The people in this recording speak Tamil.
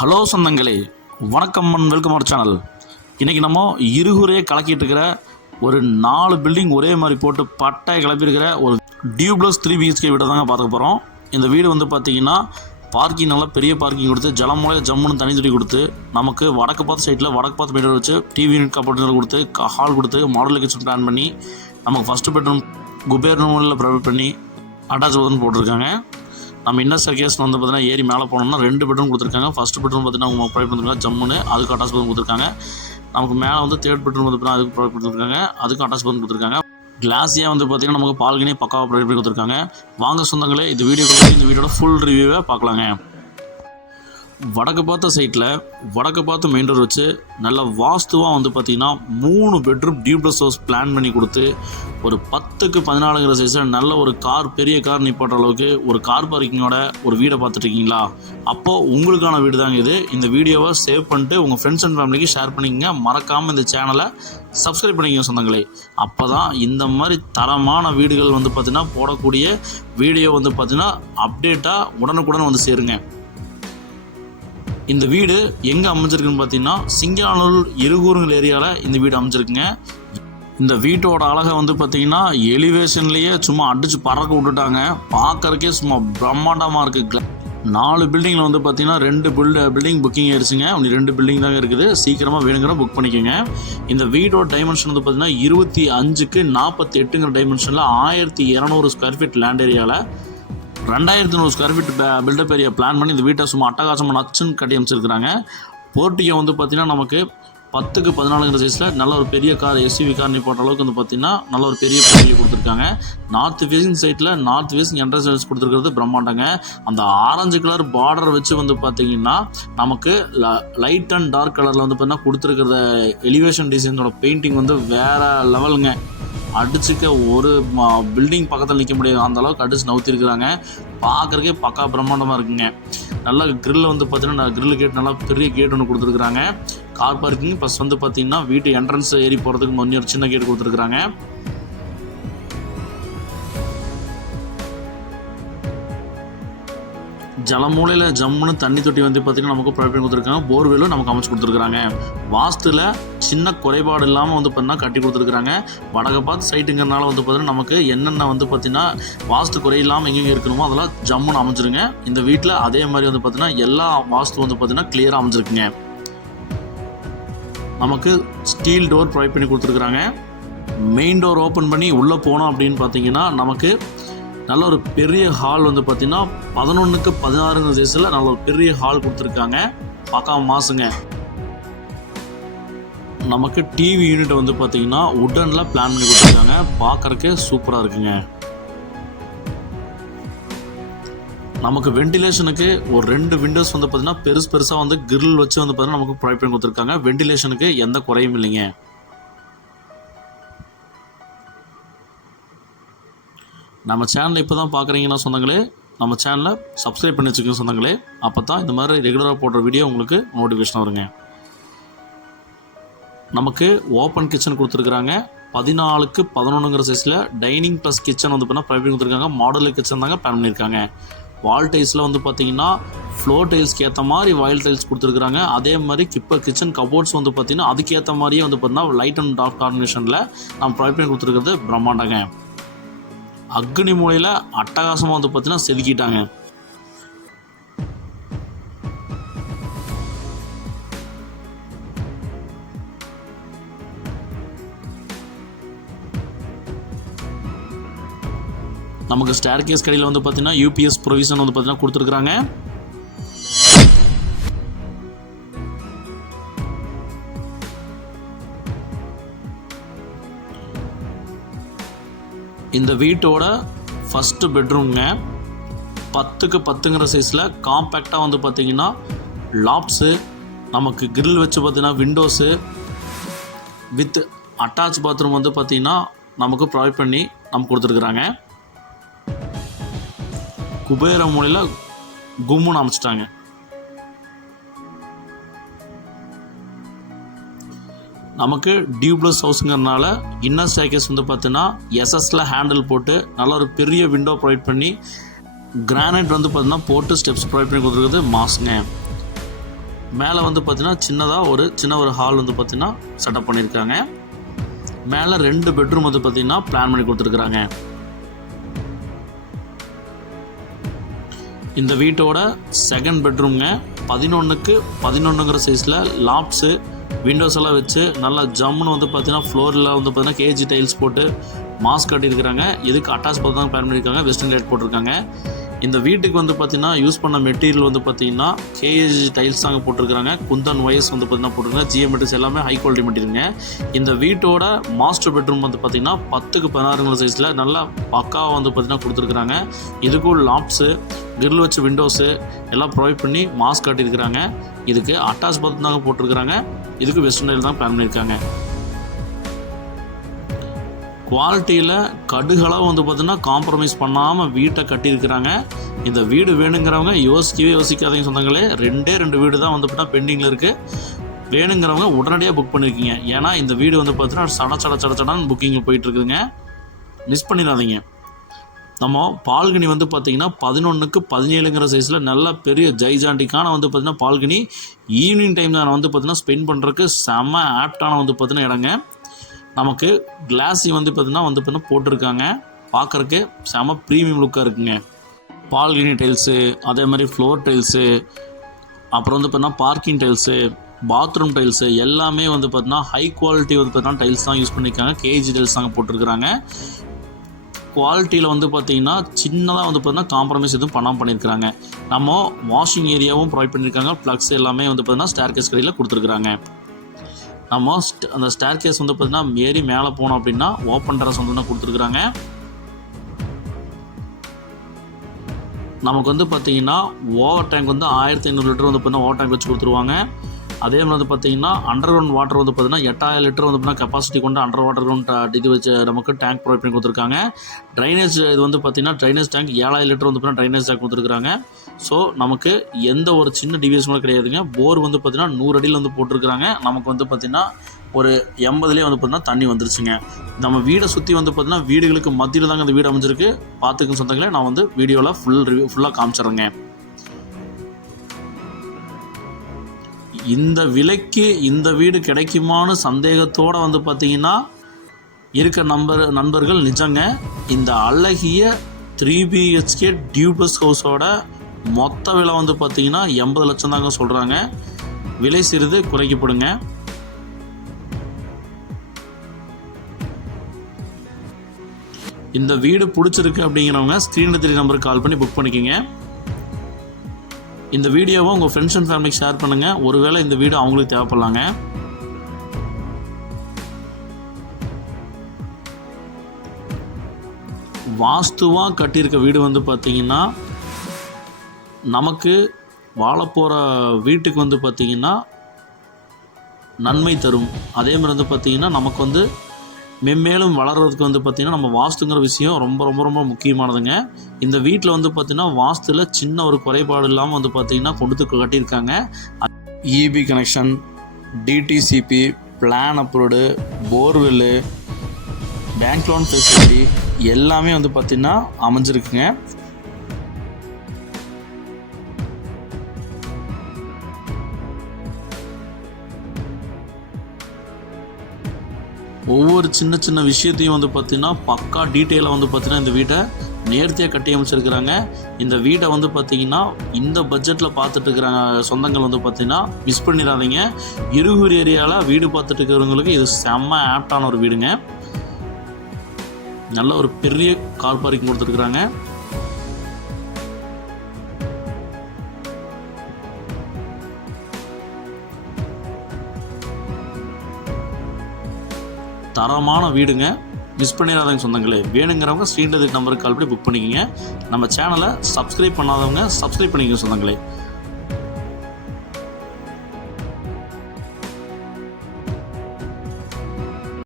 ஹலோ சொந்தங்களே, வணக்கம் அண்ட் வெல்கம் அவர் சேனல். இன்றைக்கி நம்ம இருகுறையே கலக்கிட்டு இருக்கிற ஒரு 4 பில்டிங் ஒரே மாதிரி போட்டு பட்டாய் கிளப்பியிருக்கிற ஒரு டியூப்ளஸ் 3 BHK வீடை தாங்க பார்க்க போகிறோம். இந்த வீடு வந்து பார்த்திங்கன்னா பார்க்கிங், நல்லா பெரிய பார்க்கிங் கொடுத்து ஜலமூலையில் ஜம்முன்னு தனி தொட்டி கொடுத்து நமக்கு வடக்கு பார்த்து சைட்டில் வடக்கு பார்த்து மீட்டர் வச்சு டிவி யூனிட் கப்போர்ட் கொடுத்து ஹால் கொடுத்து மாடல் கிச்சன் பிளான் பண்ணி நமக்கு ஃபஸ்ட்டு பெட்ரூம் குபேர் ரூமில் ப்ரொவைட் பண்ணி அட்டாச் பாத்ரூம் போட்டிருக்காங்க. நம்ம இன்னர் ஸ்டேர்கேஸ் வந்து பார்த்தீங்கன்னா ஏறி மேலே போனோம்னா 2 பெட்ரூம் கொடுத்துருக்காங்க. ஃபஸ்ட் பெட்ரூம் பார்த்தீங்கன்னா அவங்க ப்ரொவைட் பண்ணிருக்காங்க ஜம்முன்னு, அதுக்கு அட்டாச் பாத்ரூம் கொடுத்துருக்காங்க. நமக்கு மேலே வந்து 3rd பெட்ரூம் வந்து பார்த்தீங்கன்னா அதுக்கு ப்ரொவைட் கொடுத்துருக்காங்க, அதுக்கு அட்டாச் பாத்ரூம் கொடுத்துருக்காங்க. கிளாஸியாக வந்து பார்த்தீங்கன்னா நமக்கு பால்கனி பக்காவாக ப்ரொவைட் பண்ணி கொடுத்துருக்காங்க. வாங்க சொந்தங்களே, இந்த வீடியோட ஃபுல் ரிவ்யூவை பார்க்கலாங்க. வடக்கு பார்த்த சைட்டில் வடக்கு பார்த்து மெயின் டோர் வச்சு நல்ல வாஸ்துவாக வந்து பார்த்திங்கன்னா 3 பெட்ரூம் டியூப்ளஸ் ஹவுஸ் பிளான் பண்ணி கொடுத்து ஒரு 10க்கு 14 சைஸில் நல்ல ஒரு கார், பெரிய கார் நிப்பாட்டுற அளவுக்கு ஒரு கார் பார்க்கிங்கோட ஒரு வீடை பார்த்துட்ருக்கீங்களா? அப்போது உங்களுக்கான வீடு தாங்க இது. இந்த வீடியோவை சேவ் பண்ணிட்டு உங்கள் ஃப்ரெண்ட்ஸ் அண்ட் ஃபேமிலிக்கு ஷேர் பண்ணிக்கங்க. மறக்காமல் இந்த சேனலை சப்ஸ்கிரைப் பண்ணிக்கங்க சொந்தங்களே. அப்போ தான் இந்த மாதிரி தரமான வீடுகள் வந்து பார்த்திங்கன்னா போடக்கூடிய வீடியோ வந்து பார்த்திங்கன்னா அப்டேட்டாக உடனுக்குடன் வந்து சேருங்க. இந்த வீடு எங்கே அமைஞ்சிருக்குன்னு பார்த்தீங்கன்னா சிங்கானூர் இருகூருங்கள் ஏரியாவில் இந்த வீடு அமைஞ்சிருக்குங்க. இந்த வீட்டோட அழகை வந்து பார்த்திங்கன்னா எலிவேஷன்லேயே சும்மா அடித்து பறக்க விட்டுட்டாங்க. பார்க்கறக்கே சும்மா பிரம்மாண்டமாக இருக்குது. 4 பில்டிங்கில் வந்து பார்த்திங்கன்னா 2 பில்டிங் புக்கிங் ஆயிடுச்சுங்க. அப்படி 2 பில்டிங் தாங்க இருக்குது. சீக்கிரமாக வேணுங்கிற புக் பண்ணிக்கோங்க. இந்த வீட்டோட டைமென்ஷன் வந்து பார்த்திங்கன்னா 25க்கு 48ங்கிற டைமென்ஷனில் 1200 ஸ்கொயர் ஃபீட் லேண்ட் ஏரியாவில் 2200 square feet built up area plan பண்ணி இந்த வீட்டை சும்மா அட்டகாசமாக நச்சுன்னு கட்டி அமைச்சிருக்கிறாங்க. போர்ட்டிகோ வந்து பார்த்திங்கன்னா நமக்கு 10க்கு 14 சைஸில் நல்ல ஒரு பெரிய கார், எஸ்யூவி கார் நிப்பாட்டுற அளவுக்கு வந்து பார்த்திங்கன்னா நல்ல ஒரு பெரிய போர்ட்டிகோ கொடுத்துருக்காங்க. நார்த் ஃபேஸிங் சைட்டில் நார்த் ஃபேஸிங் என்ட்ரன்ஸ் கொடுத்துருக்கிறது பிரம்மாண்டங்க. அந்த ஆரஞ்சு கலர் பார்டர் வச்சு வந்து பார்த்திங்கன்னா நமக்கு லைட் அண்ட் டார்க் கலரில் வந்து பார்த்திங்கன்னா கொடுத்துருக்கிற எலிவேஷன் டிசைனோட பெயிண்டிங் வந்து வேறு லெவலுங்க. அடிச்சுக்க ஒரு பில்டிங் பக்கத்தில் நிற்க முடியாது, அந்த அளவுக்கு அடிச்சு நவுத்திருக்கிறாங்க. பார்க்குறக்கே பக்கா பிரம்மாண்டமாக இருக்குங்க. நல்லா கிரில் வந்து பார்த்தீங்கன்னா கிரில் கேட், நல்லா பெரிய கேட் ஒன்று கொடுத்துருக்குறாங்க. கார் பார்க்கிங் ப்ளஸ் வந்து பார்த்தீங்கன்னா வீட்டு என்ட்ரன்ஸ் ஏறி போகிறதுக்கு முன்னே ஒரு சின்ன கேட் கொடுத்துருக்குறாங்க. ஜலமூலையில் ஜம்முன்னு தண்ணி தொட்டி வந்து பார்த்திங்கன்னா நமக்கு ப்ரொவைட் பண்ணி கொடுத்துருக்காங்க. போர்வெல்லும் நமக்கு அமைச்சு கொடுத்துருக்குறாங்க. வாஸ்துவில் சின்ன குறைபாடு இல்லாமல் வந்து பார்த்தீங்கன்னா கட்டி கொடுத்துருக்குறாங்க. வடக்கு பார்த்து சைட்டுங்கிறனால வந்து பார்த்திங்கன்னா நமக்கு என்னென்ன வந்து பார்த்திங்கன்னா வாஸ்து குறை இல்லாமல் எங்கெங்கே இருக்கணுமோ அதெல்லாம் ஜம்முன்னு அமைச்சிருங்க. இந்த வீட்டில் அதே மாதிரி வந்து பார்த்திங்கன்னா எல்லா வாஸ்து வந்து பார்த்திங்கன்னா கிளியராக அமைச்சிருக்குங்க. நமக்கு ஸ்டீல் டோர் ப்ரொவைட் பண்ணி கொடுத்துருக்குறாங்க. மெயின் டோர் ஓப்பன் பண்ணி உள்ளே போனோம் அப்படின்னு பார்த்தீங்கன்னா நமக்கு நல்ல ஒரு பெரிய ஹால் வந்து பார்த்திங்கன்னா 11க்கு 16 சைஸில் நல்ல ஒரு பெரிய ஹால் கொடுத்துருக்காங்க. பார்க்காம மாசுங்க. நமக்கு டிவி யூனிட் வந்து பார்த்திங்கன்னா உட்டனில் பிளான் பண்ணி கொடுத்துருக்காங்க. பார்க்குறக்கே சூப்பராக இருக்குங்க. நமக்கு வெண்டிலேஷனுக்கு ஒரு 2 விண்டோஸ் வந்து பார்த்திங்கன்னா பெருசாக வந்து கிரில் வச்சு வந்து பார்த்திங்கன்னா நமக்கு ப்ரொவைட் பண்ணி கொடுத்துருக்காங்க. வெண்டிலேஷனுக்கு எந்த குறையும் இல்லைங்க. நம்ம சேனலை இப்போ தான் பார்க்குறீங்கன்னா சொந்தங்களே, நம்ம சேனலை சப்ஸ்கிரைப் பண்ணி வச்சுக்கோங்க சொந்தங்களே. அப்போ தான் இந்த மாதிரி ரெகுலராக போடுற வீடியோ உங்களுக்கு நோட்டிஃபிகேஷன் வருங்க. நமக்கு ஓப்பன் கிச்சன் கொடுத்துருக்குறாங்க. 14க்கு 11ங்கிற சைஸில் டைனிங் ப்ளஸ் கிச்சன் வந்து பார்த்தீங்கன்னா ப்ரைவேட் கொடுத்துருக்காங்க. மாடல் கிச்சன் தாங்க பிளான் பண்ணியிருக்காங்க. வால் டைல்ஸில் வந்து பார்த்திங்கன்னா ஃப்ளோர் டைல்ஸ்க்கு ஏற்ற மாதிரி வாயில் டைல்ஸ் கொடுத்துருக்குறாங்க. அதே மாதிரி கிச்சன் கபோர்ட்ஸ் வந்து பார்த்திங்கன்னா அதுக்கேற்ற மாதிரியே வந்து பார்த்திங்கன்னா லைட் அண்ட் டார்க் காம்பினேஷனில் நம்ம ப்ரொவைட் பண்ணி கொடுத்துருக்கிறது பிரம்மாண்டங்க. அக்னி மூலையில் அட்டகாசமாக வந்து பார்த்தீங்கன்னா செதுக்கிட்டாங்க. நமக்கு ஸ்டேர்கேஸ் கடையில் வந்து பார்த்தீங்கன்னா யூபிஎஸ் ப்ரொவிஷன் வந்து பார்த்தீங்கன்னா கொடுத்துருக்குறாங்க. இந்த வீட்டோட ஃபஸ்ட்டு பெட்ரூம்ங்க 10க்கு 10ங்கிற சைஸில் காம்பேக்டாக வந்து பார்த்திங்கன்னா லாப்ஸு, நமக்கு கிரில் வச்சு பார்த்திங்கன்னா விண்டோஸு வித் அட்டாச் பாத்ரூம் வந்து பார்த்திங்கன்னா நமக்கு ப்ரொவைட் பண்ணி நமக்கு கொடுத்துருக்குறாங்க. குபேர மூலையில் கும்முன்னு அமைச்சிட்டாங்க. நமக்கு டியூப்ளஸ் ஹவுஸுங்கிறதுனால இன்னர் ஸ்டேர்கேஸ் வந்து பார்த்தீங்கன்னா எஸ்எஸ்ல ஹேண்டில் போட்டு நல்ல ஒரு பெரிய விண்டோ ப்ரொவைட் பண்ணி கிரானைட் வந்து பார்த்தீங்கன்னா போட்டு ஸ்டெப்ஸ் ப்ரொவைட் பண்ணி கொடுத்துருக்குது மாஸ்ங்க. மேலே வந்து பார்த்திங்கன்னா சின்ன ஒரு ஹால் வந்து பார்த்திங்கன்னா செட்டப் பண்ணியிருக்காங்க. மேலே 2 பெட்ரூம் வந்து பார்த்திங்கன்னா பிளான் பண்ணி கொடுத்துருக்குறாங்க. இந்த வீட்டோட செகண்ட் பெட்ரூம்ங்க 11க்கு 11ங்கிற சைஸில் லாப்ஸு விண்டோஸ் எல்லாம் வச்சு நல்லா ஜம்முன்னு வந்து பார்த்திங்கன்னா ஃப்ளோரில் வந்து பார்த்திங்கன்னா கேஜி டைல்ஸ் போட்டு மாஸ்க் கட்டியிருக்கிறாங்க. இதுக்கு அட்டாச் பார்த்து தான் பிளான் பண்ணியிருக்காங்க. வெஸ்டர்ன் லைட் போட்டிருக்காங்க. இந்த வீட்டுக்கு வந்து பார்த்திங்கன்னா யூஸ் பண்ண மெட்டீரியல் வந்து பார்த்திங்கன்னா கேஜி டைல்ஸ் தாங்க போட்டிருக்காங்க. குந்தன் ஒயர்ஸ் வந்து பார்த்திங்கன்னா போட்டிருக்காங்க. ஜிஎம்மெட்ரிக்ஸ் எல்லாமே ஹை குவாலிட்டி மெட்டீரியலுங்க. இந்த வீட்டோட மாஸ்டர் பெட்ரூம் வந்து பார்த்திங்கன்னா 10க்கு 16ங்கிற சைஸில் நல்லா பக்காவாக வந்து பார்த்திங்கன்னா கொடுத்துருக்குறாங்க. இதுக்கும் லாப்ஸு கிரில் வச்ச விண்டோஸு எல்லாம் ப்ரொவைட் பண்ணி மாஸ்க் காட்டியிருக்கிறாங்க. இதுக்கு அட்டாச் பார்த்து தாங்க போட்டிருக்கிறாங்க. இதுக்கு வெஸ்டர்ன் லைட் தான் பிளான் பண்ணியிருக்காங்க. குவாலிட்டியில் கடுகளவு வந்து பார்த்திங்கன்னா காம்ப்ரமைஸ் பண்ணாமல் வீட்டை கட்டியிருக்கிறாங்க. இந்த வீடு வேணுங்கிறவங்க யோசிக்காதீங்க சொந்தங்களே. 2 வீடு தான் வந்து பார்த்தீங்கன்னா பெண்டிங்கில் இருக்குது. வேணுங்கிறவங்க உடனடியாக புக் பண்ணியிருக்கீங்க. ஏன்னா இந்த வீடு வந்து பார்த்தீங்கன்னா சடன்னு புக்கிங்கில் போயிட்டுருக்குதுங்க. மிஸ் பண்ணிடாதீங்க. நம்ம பால்கனி வந்து பார்த்திங்கன்னா 11க்கு 17ங்கிற சைஸில் நல்ல பெரிய ஜைஜாண்டிக்கான வந்து பார்த்திங்கன்னா பால்கனி. ஈவினிங் டைம் நான் வந்து பார்த்திங்கன்னா ஸ்பெண்ட் பண்ணுறதுக்கு செம்ம ஆப்டான வந்து பார்த்திங்கன்னா இடங்க. நமக்கு கிளாஸி வந்து பார்த்திங்கன்னா போட்டிருக்காங்க. பார்க்குறக்கு செம ப்ரீமியம் லுக்காக இருக்குங்க. பால்கனி டைல்ஸு, அதே மாதிரி ஃப்ளோர் டைல்ஸு, அப்புறம் வந்து பார்த்திங்கன்னா பார்க்கிங் டைல்ஸு, பாத்ரூம் டைல்ஸு எல்லாமே வந்து பார்த்திங்கன்னா ஹை குவாலிட்டி வந்து பார்த்திங்கன்னா டைல்ஸ் தான் யூஸ் பண்ணியிருக்காங்க. கேஜி டைல்ஸ் தாங்க போட்டிருக்கிறாங்க. குவாலிட்டியில் வந்து பார்த்திங்கன்னா சின்னதாக வந்து பார்த்திங்கன்னா காம்ப்ரமைஸ் எதுவும் பண்ணாமல் பண்ணியிருக்கிறாங்க. நம்ம வாஷிங் ஏரியாவும் ப்ரொவைட் பண்ணியிருக்காங்க. ப்ளக்ஸ் எல்லாமே வந்து பார்த்திங்கன்னா ஸ்டேர்கேஸ் கடையில் கொடுத்துருக்குறாங்க. நம்ம அந்த ஸ்டேர்கேஸ் வந்து பார்த்திங்கன்னா ஏறி மேலே போனோம் அப்படின்னா ஓப்பன் டெரஸ் வந்து கொடுத்துருக்குறாங்க. நமக்கு வந்து பார்த்திங்கன்னா ஓவர் டேங்க் வந்து 1500 லிட்டர் வந்து பார்த்திங்கன்னா ஓவர் டேங்க் வச்சு கொடுத்துருவாங்க. அதே மாதிரி வந்து பார்த்திங்கன்னா அண்டர் கிரவுண்ட் வாட்டர் வந்து பார்த்திங்கன்னா 8000 லிட்டர் வந்து பார்த்திங்கன்னா கெப்பாசிட்டி கொண்டு அண்டர் வாட்டர் கிரவுண்ட் இது வச்சு நமக்கு டேங்க் ப்ரொவைட் பண்ணி கொடுத்துருக்காங்க. ட்ரைனேஜ் இது வந்து பார்த்திங்கன்னா ட்ரைனேஜ் டேங்க் 7000 லிட்டர் வந்து பார்த்திங்கன்னா ட்ரைனேஜ் டேங்க் கொடுத்துருக்காங்க. ஸோ நமக்கு எந்த ஒரு சின்ன டிவியேஷன் கூட கிடையாதுங்க. போர் வந்து பார்த்திங்கன்னா 100 அடியில் வந்து போட்டிருக்கிறாங்க. நமக்கு வந்து பார்த்திங்கன்னா ஒரு 80லேயே வந்து பார்த்திங்கன்னா தண்ணி வந்துருச்சுங்க. நம்ம வீடை சுற்றி வந்து பார்த்திங்கன்னா வீடுகளுக்கு மத்தியில் தாங்க இந்த வீடு அமைஞ்சிருக்கு. பார்த்துக்க சொந்தங்களே, நான் வந்து வீடியோவில் ஃபுல்லாக காமிச்சிட்றேங்க. இந்த விலைக்கு இந்த வீடு கிடைக்குமான்னு சந்தேகத்தோடு வந்து பார்த்திங்கன்னா இருக்க நண்பர்கள் நிஜங்க. இந்த அழகிய 3 BHK டியூப்ளஸ் ஹவுஸோட மொத்த விலை வந்து பார்த்திங்கன்னா 80 லட்சம் தாங்க சொல்கிறாங்க. விலை சிறிது குறைக்கப்படுங்க. இந்த வீடு பிடிச்சிருக்கு அப்படிங்கிறவங்க ஸ்க்ரீனில் 3 நம்பருக்கு கால் பண்ணி புக் பண்ணிக்கோங்க. இந்த வீடியோவை உங்கள் ஃப்ரெண்ட்ஸ் அண்ட் ஃபேமிலிக்கு ஷேர் பண்ணுங்கள். ஒருவேளை இந்த வீடு அவங்களுக்கு தேவைப்படலாங்க. வாஸ்துவாக கட்டியிருக்க வீடு வந்து பார்த்திங்கன்னா நமக்கு வாழப்போகிற வீட்டுக்கு வந்து பார்த்திங்கன்னா நன்மை தரும். அதே மாதிரி வந்து பார்த்திங்கன்னா நமக்கு வந்து மென்மேலும் வளர்கிறதுக்கு வந்து பார்த்திங்கன்னா நம்ம வாஸ்துங்கிற விஷயம் ரொம்ப ரொம்ப ரொம்ப முக்கியமானதுங்க. இந்த வீட்டில் வந்து பார்த்திங்கன்னா வாஸ்துவில் சின்ன ஒரு குறைபாடு இல்லாமல் வந்து பார்த்திங்கன்னா கொடுத்து கட்டியிருக்காங்க. EB connection, DTCP, plan approved, borewell, bank loan facility எல்லாமே வந்து பார்த்திங்கன்னா அமைஞ்சிருக்குங்க. ஒவ்வொரு சின்ன விஷயத்தையும் வந்து பார்த்திங்கன்னா பக்கா டீட்டெயிலாக வந்து பார்த்திங்கன்னா இந்த வீட்டை நேர்த்தியாக கட்டி அமைச்சிருக்கிறாங்க. இந்த வீட்டை வந்து பார்த்திங்கன்னா இந்த பட்ஜெட்டில் பார்த்துட்டு இருக்கிற சொந்தங்கள் வந்து பார்த்திங்கன்னா மிஸ் பண்ணிடாதீங்க. இருகூர் ஏரியாவில் வீடு பார்த்துட்டு இருக்கிறவங்களுக்கு இது செம்ம ஆப்டான ஒரு வீடுங்க. நல்ல ஒரு பெரிய கார் பார்க்கிங் கொடுத்துருக்குறாங்க. தரமான வீடுங்க. மிஸ் பண்ணிடாதவங்க சொந்தங்களே. வேணுங்கிறவங்க ஸ்க்ரீனில் நம்பருக்கு கால் பண்ணி புக் பண்ணிக்கோங்க. நம்ம சேனலை சப்ஸ்கிரைப் பண்ணாதவங்க சப்ஸ்கிரைப் பண்ணிக்கோங்க சொந்தங்களே.